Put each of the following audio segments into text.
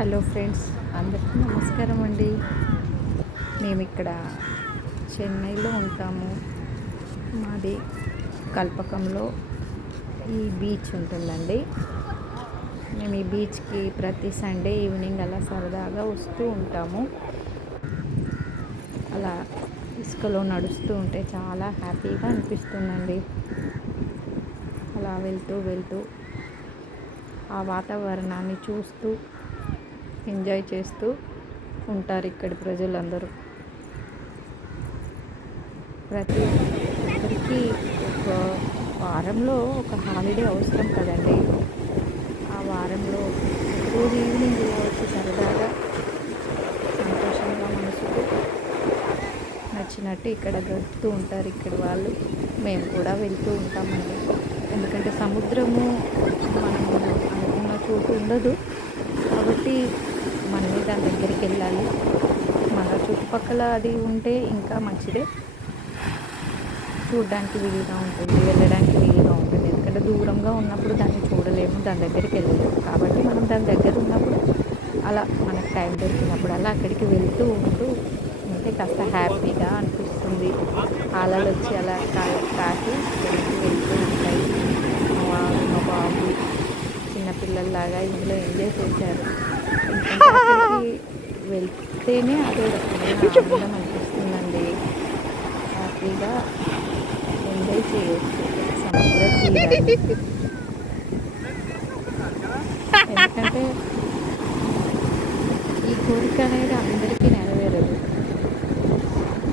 Hello friends, అందరికీ నమస్కారం అండి. మేము ఇక్కడ చెన్నైలో ఉంటాము. మాది కల్పకంలో ఈ బీచ్ ఉంటుందండి. మేము ఈ బీచ్కి ప్రతి సండే ఈవినింగ్ అలా సరదాగా వస్తూ ఉంటాము. అలా ఇసుకలో నడుస్తూ ఉంటే చాలా హ్యాపీగా అనిపిస్తుందండి. అలా వెళ్తూ వెళ్తూ ఆ వాతావరణాన్ని చూస్తూ ఎంజాయ్ చేస్తూ ఉంటారు ఇక్కడి ప్రజలందరూ. ప్రతి ఒక్కరికి ఒక వారంలో ఒక హాలిడే అవసరం కదండి. ఆ వారంలో రోజు ఈవినింగ్ వచ్చి సరదాగా సంతోషంగా మనసుకు నచ్చినట్టు ఇక్కడ గడుపుతూ ఉంటారు ఇక్కడి వాళ్ళు. మేము కూడా వెళ్తూ ఉంటామండి. ఎందుకంటే సముద్రము మనము అనుకున్న చోటు ఉండదు కాబట్టి మనమే దాని దగ్గరికి వెళ్ళాలి. మన చుట్టుపక్కల అది ఉంటే ఇంకా మంచిదే, చూడడానికి వీలుగా ఉంటుంది, వెళ్ళడానికి వీలుగా ఉంటుంది. ఎందుకంటే దూరంగా ఉన్నప్పుడు దాన్ని చూడలేము, దాని దగ్గరికి వెళ్ళలేము. కాబట్టి మనం దాని దగ్గర ఉన్నప్పుడు అలా మనకు టైం దొరికినప్పుడు అలా అక్కడికి వెళ్తూ ఉంటూ ఉంటే కాస్త హ్యాపీగా అనిపిస్తుంది. అలలు వచ్చి అలా తాకి వెళ్తూ ఉంటాయి. మా బాబు చిన్నపిల్లల్లాగా ఇందులో ఎంజాయ్ చేశారు. ఎందుకంటే అక్కడికి వెళ్తేనే అదే రకమైన ఆనందం అనిపిస్తుందండి. హ్యాపీగా ఎంజాయ్ చేయొచ్చు సముద్ర తీరాన్ని. ఎందుకంటే ఈ కోరిక అనేది అందరికీ నెరవేరదు.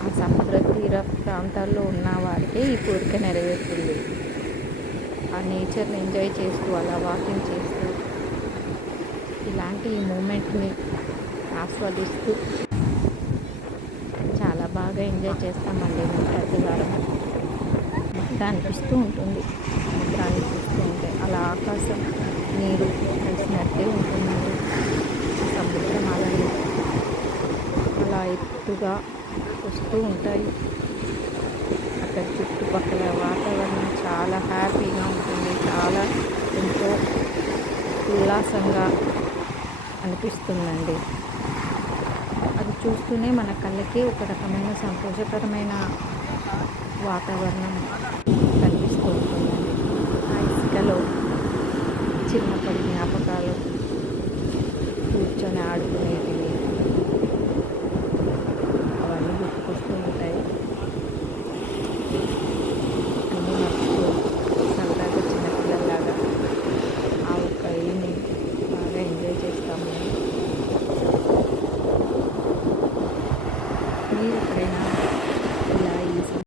ఆ సముద్ర తీర ప్రాంతాల్లో ఉన్న వారికే ఈ కోరిక నెరవేరుతుంది. ఆ నేచర్ని ఎంజాయ్ చేస్తూ అలా వాకింగ్ చేస్తూ ఇలాంటి ఈ మూమెంట్ని ఆస్వాదిస్తూ చాలా బాగా ఎంజాయ్ చేస్తామండి. మేము ప్రతి వారం బాగా అనిపిస్తూ ఉంటుంది. సముద్రాన్ని చూస్తూ ఉంటే అలా ఆకాశం నీరు కలిసినట్టే ఉంటుందండి. సముద్రం అలలు అలా ఎత్తుగా వస్తూ ఉంటాయి. అక్కడ చుట్టుపక్కల వాతావరణం చాలా హ్యాపీగా ఉంటుంది. చాలా ఎంతో ఉల్లాసంగా అనిపిస్తుందండి. అది చూస్తూనే మన కళ్ళకి ఒక రకమైన సంతోషకరమైన వాతావరణం కనిపిస్తూ ఉంటుందండి. ఆ ఇసుకలో చిన్నప్పటి జ్ఞాపకాలు, కూర్చొని ఆడుకునేటివి అవన్నీ గుర్తుకొస్తూ ఉంటాయి. అన్నీ మర్చిపోయి సరదాగా చిన్నపిల్లల్లాగా ఆ ఒక్క ఈవినింగ్ బాగా ఎంజాయ్ చేస్తాము. మీరు ఎప్పుడైనా